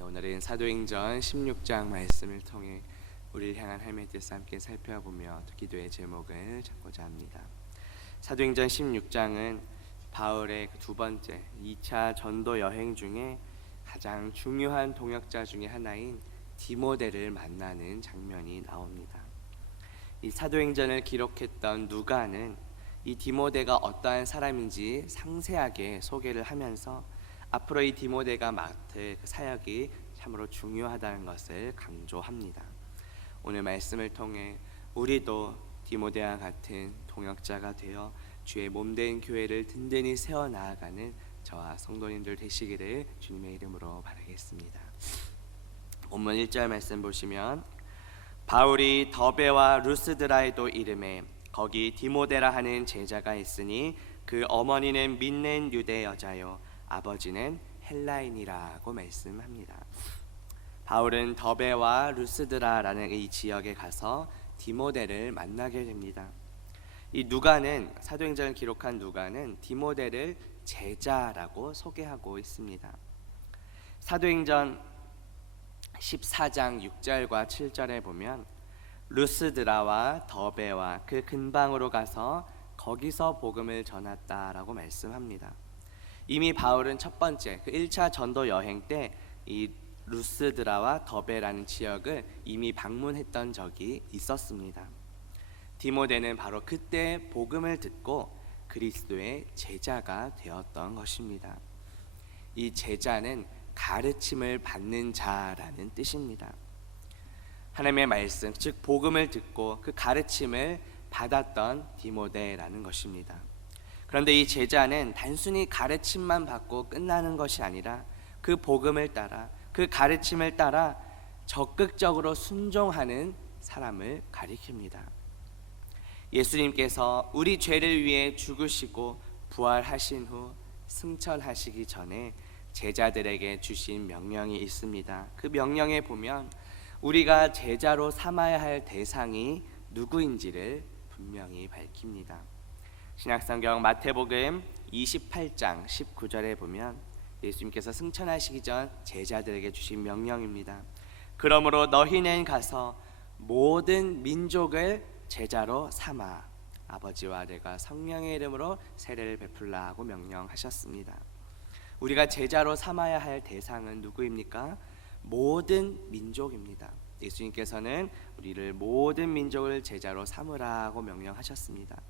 오늘은 사도행전 16장 말씀을 통해 우리를 향한 하나님의 뜻을 함께 살펴보며 또 기도의 제목을 잡고자 합니다. 사도행전 16장은 바울의 두 번째 2차 전도 여행 중에 가장 중요한 동역자 중에 하나인 디모데를 만나는 장면이 나옵니다. 이 사도행전을 기록했던 누가는 이 디모데가 어떠한 사람인지 상세하게 소개를 하면서 앞으로 이 디모데가 맡을 그 사역이 참으로 중요하다는 것을 강조합니다. 오늘 말씀을 통해 우리도 디모데와 같은 동역자가 되어 주의 몸된 교회를 든든히 세워나가는 저와 성도님들 되시기를 주님의 이름으로 바라겠습니다. 본문 1절 말씀 보시면 바울이 더베와 루스드라에도 이름에 거기 디모데라 하는 제자가 있으니 그 어머니는 믿는 유대 여자요 아버지는 헬라인이라고 말씀합니다. 바울은 더베와 루스드라라는 이 지역에 가서 디모데를 만나게 됩니다. 이 누가는 사도행전을 기록한 누가는 디모데를 제자라고 소개하고 있습니다. 사도행전 14장 6절과 7절에 보면 루스드라와 더베와 그 근방으로 가서 거기서 복음을 전했다라고 말씀합니다. 이미 바울은 첫 번째 그 1차 전도 여행 때 이 루스드라와 더베라는 지역을 이미 방문했던 적이 있었습니다. 디모데는 바로 그때 복음을 듣고 그리스도의 제자가 되었던 것입니다. 이 제자는 가르침을 받는 자라는 뜻입니다. 하나님의 말씀, 즉 복음을 듣고 그 가르침을 받았던 디모데라는 것입니다. 그런데 이 제자는 단순히 가르침만 받고 끝나는 것이 아니라 그 복음을 따라 그 가르침을 따라 적극적으로 순종하는 사람을 가리킵니다. 예수님께서 우리 죄를 위해 죽으시고 부활하신 후 승천하시기 전에 제자들에게 주신 명령이 있습니다. 그 명령에 보면 우리가 제자로 삼아야 할 대상이 누구인지를 분명히 밝힙니다. 신약성경 마태복음 28장 19절에 보면 예수님께서 승천하시기 전 제자들에게 주신 명령입니다. 그러므로 너희는 가서 모든 민족을 제자로 삼아 아버지와 아들과 성령의 이름으로 세례를 베풀라고 명령하셨습니다. 우리가 제자로 삼아야 할 대상은 누구입니까? 모든 민족입니다. 예수님께서는 우리를 모든 민족을 제자로 삼으라고 명령하셨습니다.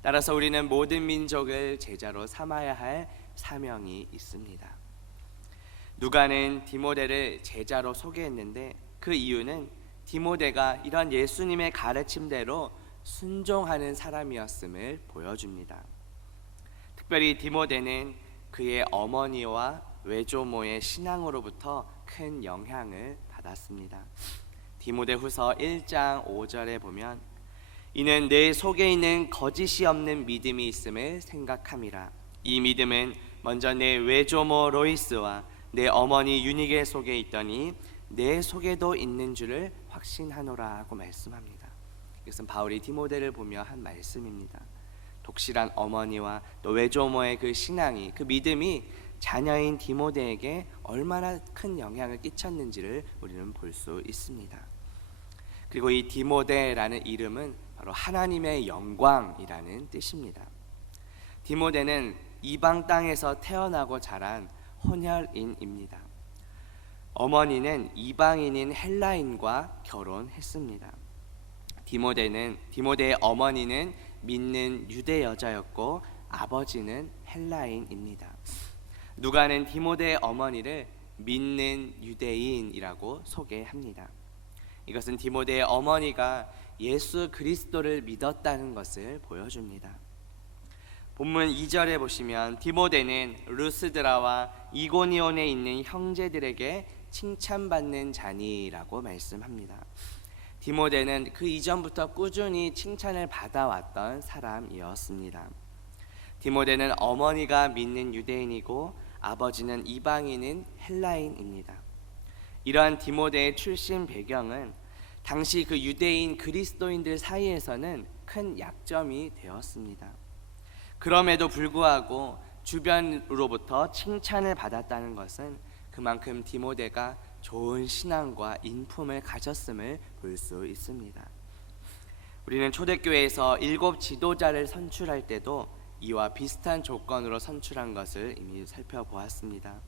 따라서 우리는 모든 민족을 제자로 삼아야 할 사명이 있습니다. 누가는 디모데를 제자로 소개했는데 그 이유는 디모데가 이런 예수님의 가르침대로 순종하는 사람이었음을 보여줍니다. 특별히 디모데는 그의 어머니와 외조모의 신앙으로부터 큰 영향을 받았습니다. 디모데후서 1장 5절에 보면 이는 내 속에 있는 거짓이 없는 믿음이 있음을 생각함이라. 이 믿음은 먼저 내 외조모 로이스와 내 어머니 유니게 속에 있더니 내 속에도 있는 줄을 확신하노라고 말씀합니다. 이것은 바울이 디모데를 보며 한 말씀입니다. 독실한 어머니와 또 외조모의 그 신앙이, 그 믿음이 자녀인 디모데에게 얼마나 큰 영향을 끼쳤는지를 우리는 볼 수 있습니다. 그리고 이 디모데라는 이름은 바로 하나님의 영광이라는 뜻입니다. 디모데는 이방 땅에서 태어나고 자란 혼혈인입니다. 어머니는 이방인인 헬라인과 결혼했습니다. 디모데의 어머니는 믿는 유대 여자였고 아버지는 헬라인입니다. 누가는 디모데의 어머니를 믿는 유대인이라고 소개합니다. 이것은 디모데의 어머니가 예수 그리스도를 믿었다는 것을 보여줍니다. 본문 2절에 보시면 디모데는 루스드라와 이고니온에 있는 형제들에게 칭찬받는 자니라고 말씀합니다. 디모데는 그 이전부터 꾸준히 칭찬을 받아왔던 사람이었습니다. 디모데는 어머니가 믿는 유대인이고 아버지는 이방인인 헬라인입니다. 이러한 디모데의 출신 배경은 당시 그 유대인 그리스도인들 사이에서는 큰 약점이 되었습니다. 그럼에도 불구하고 주변으로부터 칭찬을 받았다는 것은 그만큼 디모데가 좋은 신앙과 인품을 가졌음을 볼 수 있습니다. 우리는 초대교회에서 7 지도자를 선출할 때도 이와 비슷한 조건으로 선출한 것을 이미 살펴보았습니다.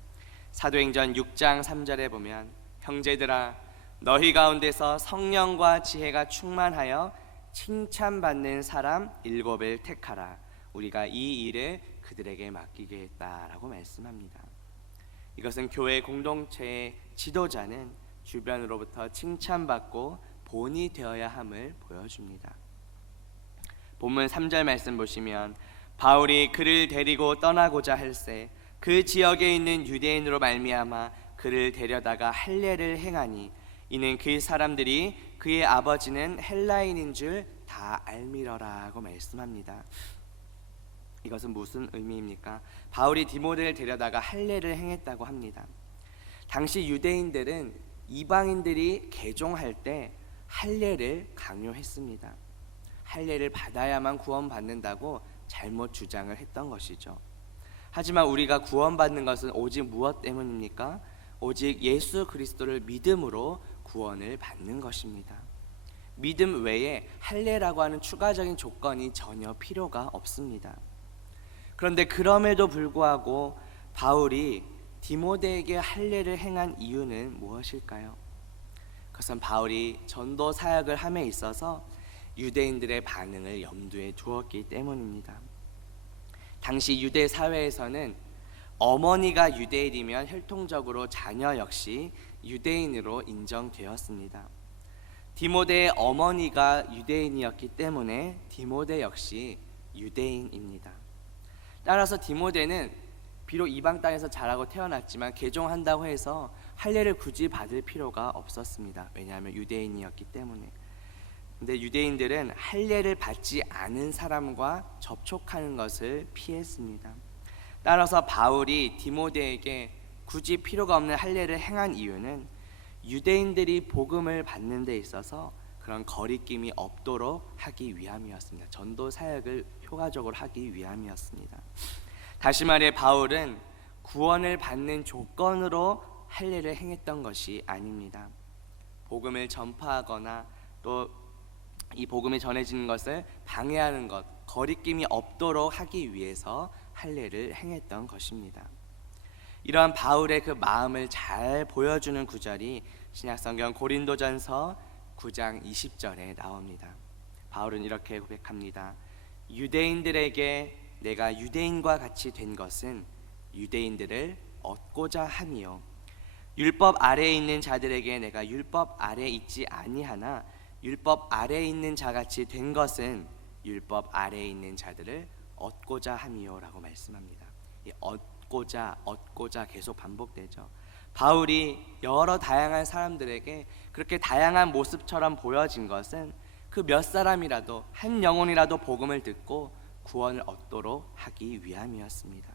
사도행전 6장 3절에 보면 형제들아 너희 가운데서 성령과 지혜가 충만하여 칭찬받는 사람 7을 택하라. 우리가 이 일을 그들에게 맡기게 했다라고 말씀합니다. 이것은 교회 공동체의 지도자는 주변으로부터 칭찬받고 본이 되어야 함을 보여줍니다. 본문 3절 말씀 보시면 바울이 그를 데리고 떠나고자 할새 그 지역에 있는 유대인으로 말미암아 그를 데려다가 할례를 행하니 이는 그 사람들이 그의 아버지는 헬라인인 줄 다 알미러라고 말씀합니다. 이것은 무슨 의미입니까? 바울이 디모데를 데려다가 할례를 행했다고 합니다. 당시 유대인들은 이방인들이 개종할 때 할례를 강요했습니다. 할례를 받아야만 구원받는다고 잘못 주장을 했던 것이죠. 하지만 우리가 구원받는 것은 오직 무엇 때문입니까? 오직 예수 그리스도를 믿음으로 구원을 받는 것입니다. 믿음 외에 할례라고 하는 추가적인 조건이 전혀 필요가 없습니다. 그런데 그럼에도 불구하고 바울이 디모데에게 할례를 행한 이유는 무엇일까요? 그것은 바울이 전도 사역을 함에 있어서 유대인들의 반응을 염두에 두었기 때문입니다. 당시 유대 사회에서는 어머니가 유대인이면 혈통적으로 자녀 역시 유대인으로 인정되었습니다. 디모데의 어머니가 유대인이었기 때문에 디모데 역시 유대인입니다. 따라서 디모데는 비록 이방 땅에서 자라고 태어났지만 개종한다고 해서 할례를 굳이 받을 필요가 없었습니다. 왜냐하면 유대인이었기 때문에. 근데 유대인들은 할례를 받지 않은 사람과 접촉하는 것을 피했습니다. 따라서 바울이 디모데에게 굳이 필요가 없는 할례를 행한 이유는 유대인들이 복음을 받는 데 있어서 그런 거리낌이 없도록 하기 위함이었습니다. 전도 사역을 효과적으로 하기 위함이었습니다. 다시 말해 바울은 구원을 받는 조건으로 할례를 행했던 것이 아닙니다. 복음을 전파하거나 또 이 복음이 전해지는 것을 방해하는 것, 거리낌이 없도록 하기 위해서 할례를 행했던 것입니다. 이러한 바울의 그 마음을 잘 보여주는 구절이 신약성경 고린도전서 9장 20절에 나옵니다. 바울은 이렇게 고백합니다. 유대인들에게 내가 유대인과 같이 된 것은 유대인들을 얻고자 함이요 율법 아래에 있는 자들에게 내가 율법 아래에 있지 아니하나 율법 아래에 있는 자같이 된 것은 율법 아래에 있는 자들을 얻고자 함이요라고 말씀합니다. 이 얻고자 계속 반복되죠. 바울이 여러 다양한 사람들에게 그렇게 다양한 모습처럼 보여진 것은 그 몇 사람이라도 한 영혼이라도 복음을 듣고 구원을 얻도록 하기 위함이었습니다.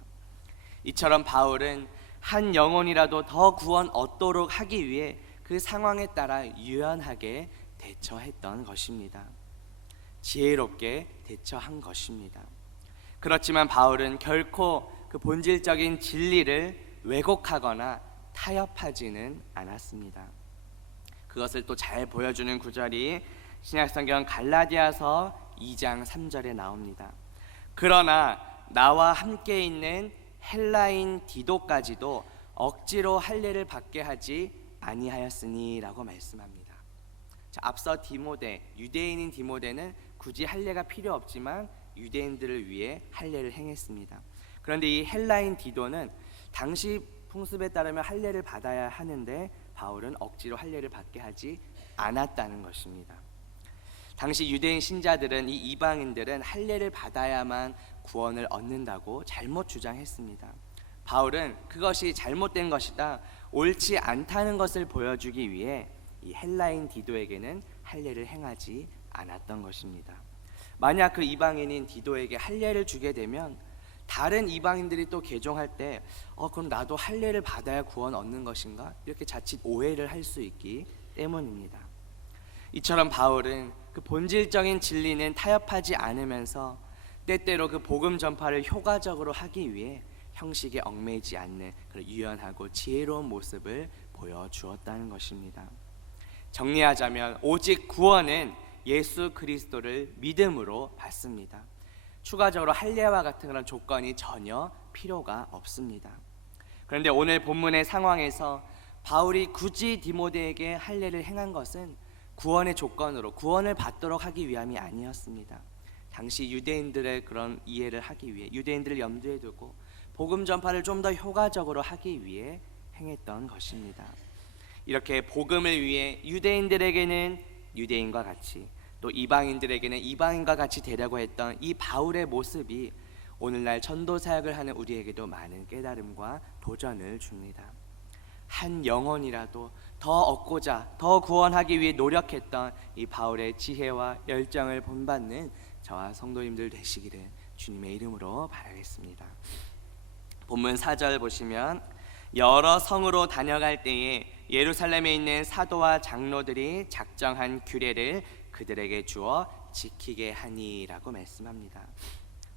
이처럼 바울은 한 영혼이라도 더 구원 얻도록 하기 위해 그 상황에 따라 유연하게 대처했던 것입니다. 지혜롭게 대처한 것입니다. 그렇지만 바울은 결코 그 본질적인 진리를 왜곡하거나 타협하지는 않았습니다. 그것을 또 잘 보여주는 구절이 신약성경 갈라디아서 2장 3절에 나옵니다. 그러나 나와 함께 있는 헬라인 디도까지도 억지로 할례를 받게 하지 아니하였으니 라고 말씀합니다. 자, 앞서 디모데, 유대인인 디모데는 굳이 할례가 필요 없지만 유대인들을 위해 할례를 행했습니다. 그런데 이 헬라인 디도는 당시 풍습에 따르면 할례를 받아야 하는데 바울은 억지로 할례를 받게 하지 않았다는 것입니다. 당시 유대인 신자들은 이 이방인들은 할례를 받아야만 구원을 얻는다고 잘못 주장했습니다. 바울은 그것이 잘못된 것이다, 옳지 않다는 것을 보여주기 위해 이 헬라인 디도에게는 할례를 행하지 않았던 것입니다. 만약 그 이방인인 디도에게 할례를 주게 되면 다른 이방인들이 또 개종할 때 그럼 나도 할례를 받아야 구원 얻는 것인가? 이렇게 자칫 오해를 할 수 있기 때문입니다. 이처럼 바울은 그 본질적인 진리는 타협하지 않으면서 때때로 그 복음 전파를 효과적으로 하기 위해 형식에 얽매이지 않는 그런 유연하고 지혜로운 모습을 보여주었다는 것입니다. 정리하자면 오직 구원은 예수 그리스도를 믿음으로 받습니다. 추가적으로 할례와 같은 그런 조건이 전혀 필요가 없습니다. 그런데 오늘 본문의 상황에서 바울이 굳이 디모데에게 할례를 행한 것은 구원의 조건으로 구원을 받도록 하기 위함이 아니었습니다. 당시 유대인들의 그런 이해를 하기 위해, 유대인들을 염두에 두고 복음 전파를 좀 더 효과적으로 하기 위해 행했던 것입니다. 이렇게 복음을 위해 유대인들에게는 유대인과 같이, 또 이방인들에게는 이방인과 같이 되려고 했던 이 바울의 모습이 오늘날 전도 사역을 하는 우리에게도 많은 깨달음과 도전을 줍니다. 한 영혼이라도 더 얻고자, 더 구원하기 위해 노력했던 이 바울의 지혜와 열정을 본받는 저와 성도님들 되시기를 주님의 이름으로 바라겠습니다. 본문 4절 보시면 여러 성으로 다녀갈 때에 예루살렘에 있는 사도와 장로들이 작정한 규례를 그들에게 주어 지키게 하니라고 말씀합니다.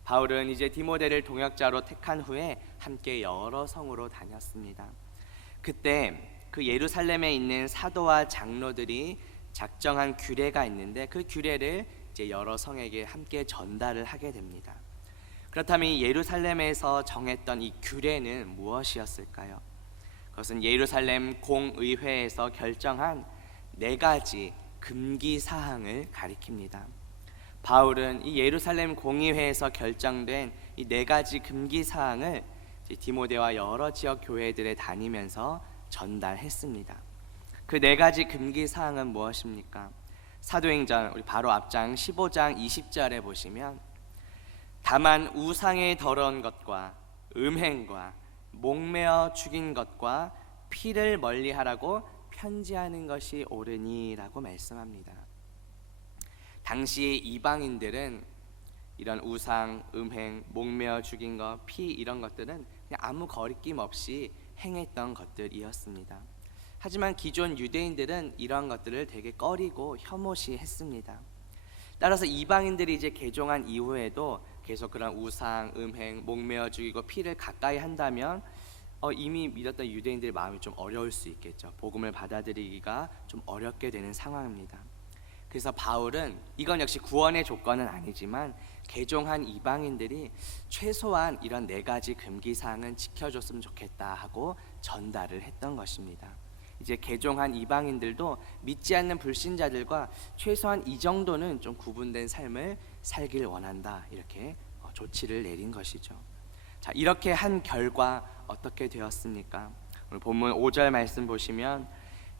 바울은 이제 디모데를 동역자로 택한 후에 함께 여러 성으로 다녔습니다. 그때 그 예루살렘에 있는 사도와 장로들이 작정한 규례가 있는데 그 규례를 이제 여러 성에게 함께 전달을 하게 됩니다. 그렇다면 이 예루살렘에서 정했던 이 규례는 무엇이었을까요? 그것은 예루살렘 공의회에서 결정한 4가지 금기 사항을 가리킵니다. 바울은 이 예루살렘 공의회에서 결정된 이 4가지 금기 사항을 디모데와 여러 지역 교회들에 다니면서 전달했습니다. 그 4가지 금기 사항은 무엇입니까? 사도행전 우리 바로 앞장 15장 20절에 보시면 다만 우상의 더러운 것과 음행과 목매어 죽인 것과 피를 멀리하라고 편지하는 것이 옳으니라고 말씀합니다. 당시 이방인들은 이런 우상, 음행, 목매어 죽인 것, 피 이런 것들은 그냥 아무 거리낌 없이 행했던 것들이었습니다. 하지만 기존 유대인들은 이러한 것들을 되게 꺼리고 혐오시했습니다. 따라서 이방인들이 이제 개종한 이후에도 계속 그런 우상, 음행, 목매어 죽이고 피를 가까이 한다면 이미 믿었던 유대인들의 마음이 좀 어려울 수 있겠죠. 복음을 받아들이기가 좀 어렵게 되는 상황입니다. 그래서 바울은 이건 역시 구원의 조건은 아니지만 개종한 이방인들이 최소한 이런 4가지 금기사항은 지켜줬으면 좋겠다 하고 전달을 했던 것입니다. 이제 개종한 이방인들도 믿지 않는 불신자들과 최소한 이 정도는 좀 구분된 삶을 살길 원한다, 이렇게 조치를 내린 것이죠. 자, 이렇게 한 결과 어떻게 되었습니까? 오늘 본문 5절 말씀 보시면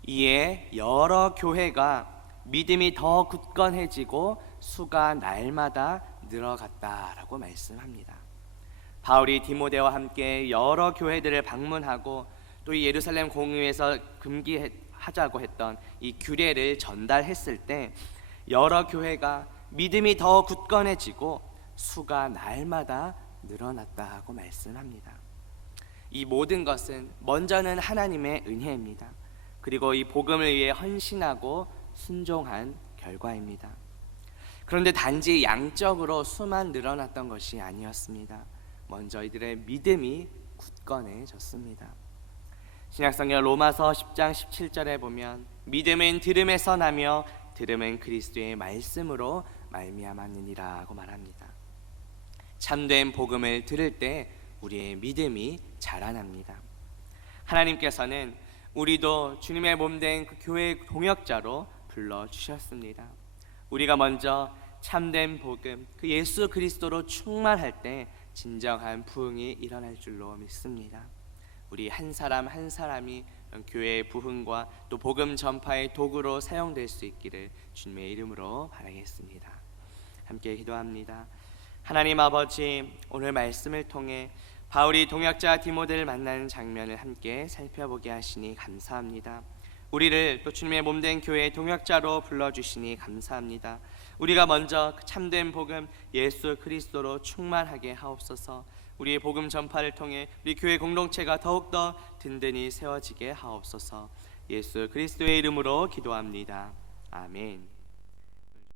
이에 여러 교회가 믿음이 더 굳건해지고 수가 날마다 늘어갔다라고 말씀합니다. 바울이 디모데와 함께 여러 교회들을 방문하고 또 이 예루살렘 공의회에서 금기하자고 했던 이 규례를 전달했을 때 여러 교회가 믿음이 더 굳건해지고 수가 날마다 늘어났다고 말씀합니다. 이 모든 것은 먼저는 하나님의 은혜입니다. 그리고 이 복음을 위해 헌신하고 순종한 결과입니다. 그런데 단지 양적으로 수만 늘어났던 것이 아니었습니다. 먼저 이들의 믿음이 굳건해졌습니다. 신약성경 로마서 10장 17절에 보면 믿음은 들음에서 나며 들음은 그리스도의 말씀으로 말미암았느니라고 말합니다. 참된 복음을 들을 때 우리의 믿음이 자라납니다. 하나님께서는 우리도 주님의 몸된 그 교회의 동역자로 불러주셨습니다. 우리가 먼저 참된 복음, 그 예수 그리스도로 충만할 때 진정한 부흥이 일어날 줄로 믿습니다. 우리 한 사람 한 사람이 교회의 부흥과 또 복음 전파의 도구로 사용될 수 있기를 주님의 이름으로 바라겠습니다. 함께 기도합니다. 하나님 아버지, 오늘 말씀을 통해 바울이 동역자 디모데를 만나는 장면을 함께 살펴보게 하시니 감사합니다. 우리를 또 주님의 몸된 교회의 동역자로 불러주시니 감사합니다. 우리가 먼저 참된 복음 예수 그리스도로 충만하게 하옵소서. 우리의 복음 전파를 통해 우리 교회 공동체가 더욱더 든든히 세워지게 하옵소서. 예수 그리스도의 이름으로 기도합니다. 아멘.